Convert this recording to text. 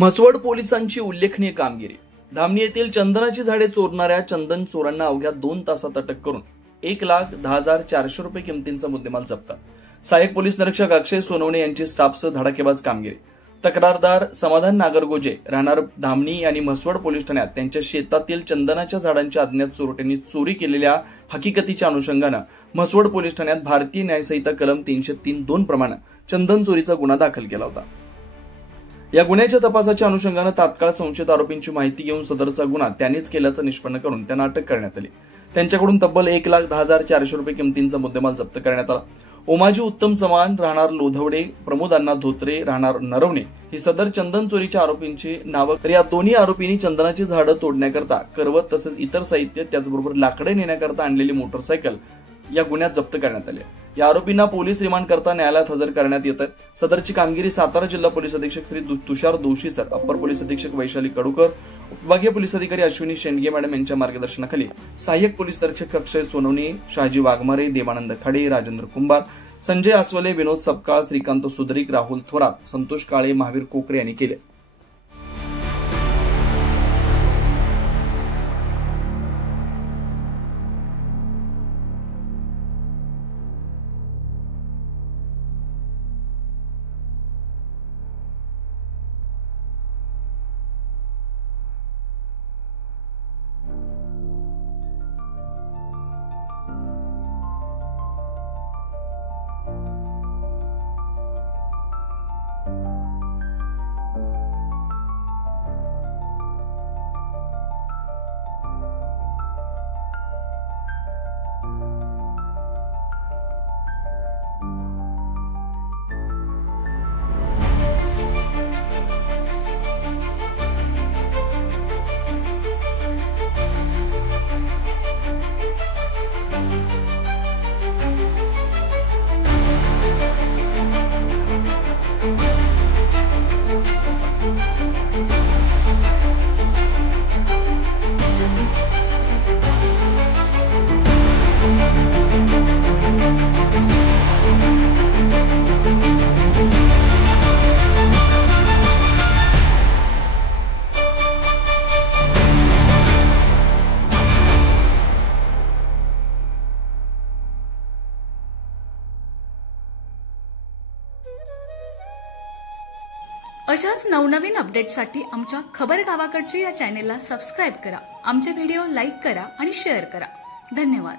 म्हसवड पोलिसांची उल्लेखनीय कामगिरी। धामणी येथील चंदनाची झाडे चोरणाऱ्या चंदन चोरांना अवघ्या 2 तासात अटक करून 1,10,400 रुपये किमतीचा मुद्देमाल जप्त। सहाय्यक पोलीस निरीक्षक अक्षय सोनवणे यांची स्टाफसह धडाकेबाज कामगिरी। तक्रारदार समाधान नागरगोजे राहणार धामणी यांनी म्हसवड पोलीस ठाण्यात त्यांच्या शेतातील चंदनाच्या झाडांच्या अज्ञात चोरट्यांनी चोरी केलेल्या हकीकतीच्या अनुषंगानं म्हसवड पोलीस ठाण्यात भारतीय न्याय संहिता कलम 303(2) प्रमाणे चंदन चोरीचा गुन्हा दाखल केला होता। या गुन्ह्याच्या तपासाच्या अनुषंगानं तात्काळ संशयित आरोपींची माहिती घेऊन सदरचा गुन्हा त्यांनीच केल्याचं निष्पन्न करून त्यांना अटक करण्यात आली। त्यांच्याकडून तब्बल 1,10,400 रुपये किमतीचा मुद्देमाल जप्त करण्यात आला। ओमाजी उत्तम चव्हाण राहणार लोधवडे, प्रमोद अण्णा धोत्रे राहणार नरवणे ही सदर चंदन चोरीच्या आरोपींची नावं। तर या दोन्ही आरोपींनी चंदनाची झाडं तोडण्याकरता करवत तसेच इतर साहित्य त्याचबरोबर लाकडे नेण्याकरता आणलेली मोटरसायकल या गुन्ह्यात जप्त करण्यात आली। या आरोपींना पोलीस रिमांड करता न्यायालयात हजर करण्यात येत आहे। सदरची कामगिरी सातारा जिल्हा पोलीस अधीक्षक Shri Tushar Doshi sir, upper police अधीक्षक वैशाली कडूकर, उपविभागीय पोलीस अधिकारी अश्विनी शेंडगे मॅडम यांच्या मार्गदर्शनाखाली सहाय्यक पोलीस निरीक्षक अक्षय सोनवणे, शहाजी वाघमारे, देवानंद खाडे, राजेंद्र कुंभार, संजय आसवले, विनोद सपकाळ, श्रीकांत सुदरिक, राहुल थोरात, संतोष काळे, महावीर कोकरे यांनी केले। अशाच नवनवीन अपडेट्ससाठी आमच्या खबर गावाकडची या चॅनेलला सबस्क्राइब करा, आमचे व्हिडिओ लाईक करा आणि शेअर करा। धन्यवाद।